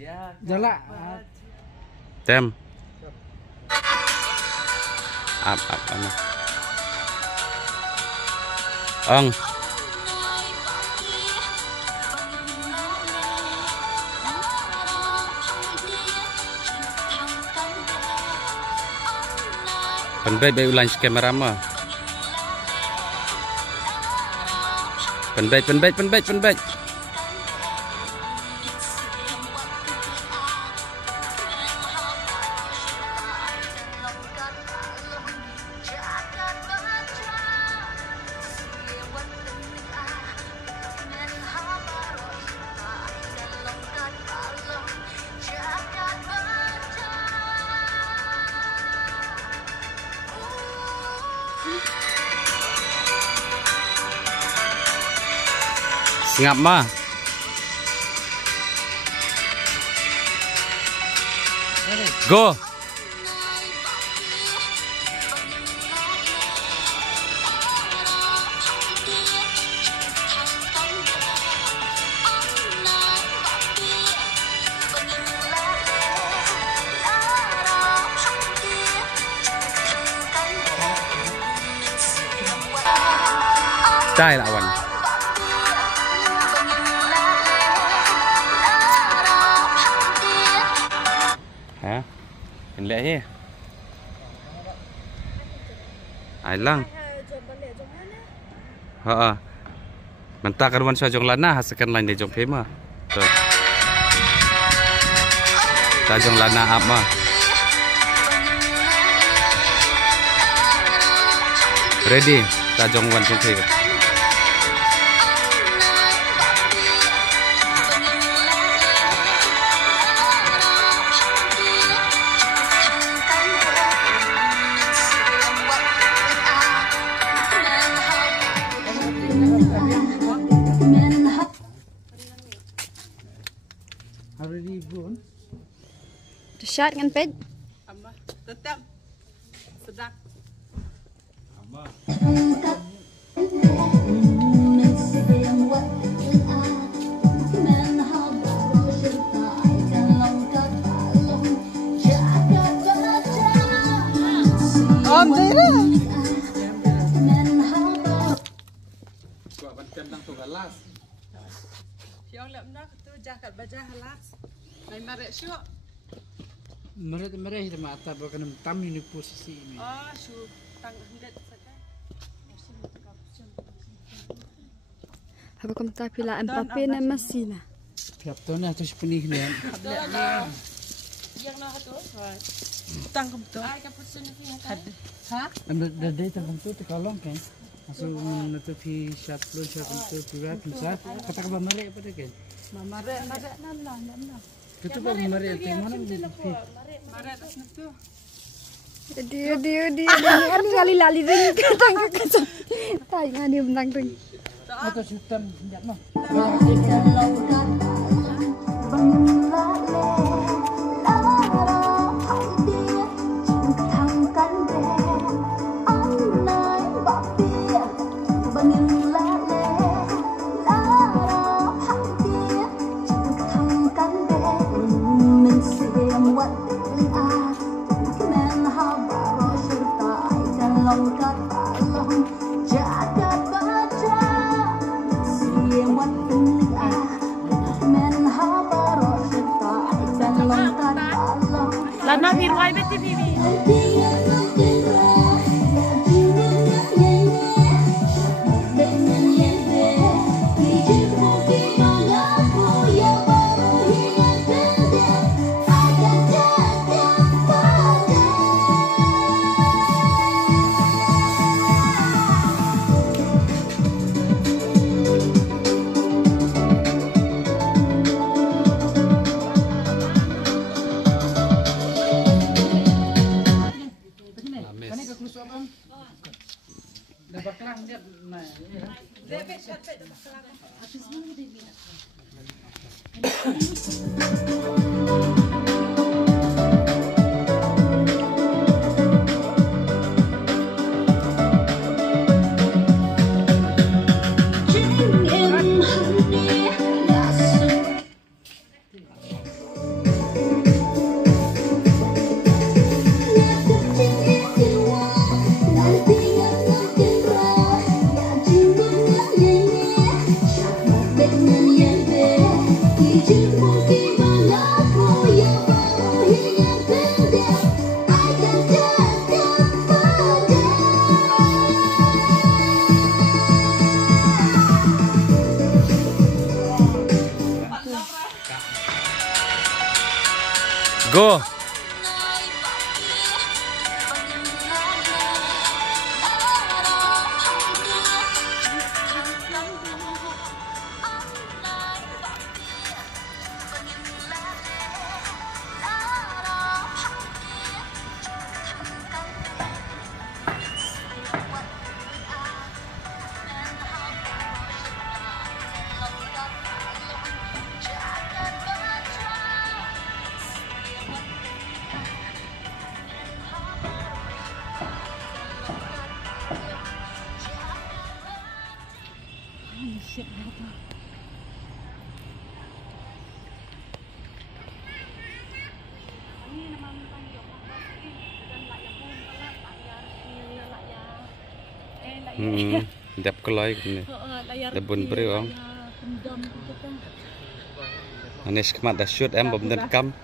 Jala. Tem. Up ano. Ang. Penbait baik ulang kamera mah. Penbait. Ngap mah. Go. Cai lawan. Hả? Hình lệ thế? Ai lang? Manta karuan sa jong lana hasakan lain di jong pema. Tuh. Ta jong lana apa? Ready? Ta jong wan jong pema. Shot ngan ped. Amma, tetap sedap. Amma. Om dira. Gua bancam nang tu galas. Siang lem nak tu jakat baca halas. Main marek syok. Mereka itu mata bahkan tam ini posisi ini. Oh, syuk tang hendak saja. Apa kamu tak pila Mbappe na Messi na? Tiap tahun itu sepenuh ni. Yang nak tu? Tang kamu tu. Ay kaput sini kan. Ha? Anda dah terbentuk tu kalau kan. Masuk menentu fi shot lo shot itu juga bisa. Kata kabar mereka pada kan. Marek nana. Itu pun mereka yang mana? Marek atas tu. Dia kan lali ring katang kacang. Tai ngani bentang ring. Atau syutan senjat mah. Lana pirwai beti bibi. Go. Dap keloi ni. Lebun beri orang. Anis kemat dah shoot em bom dan kam.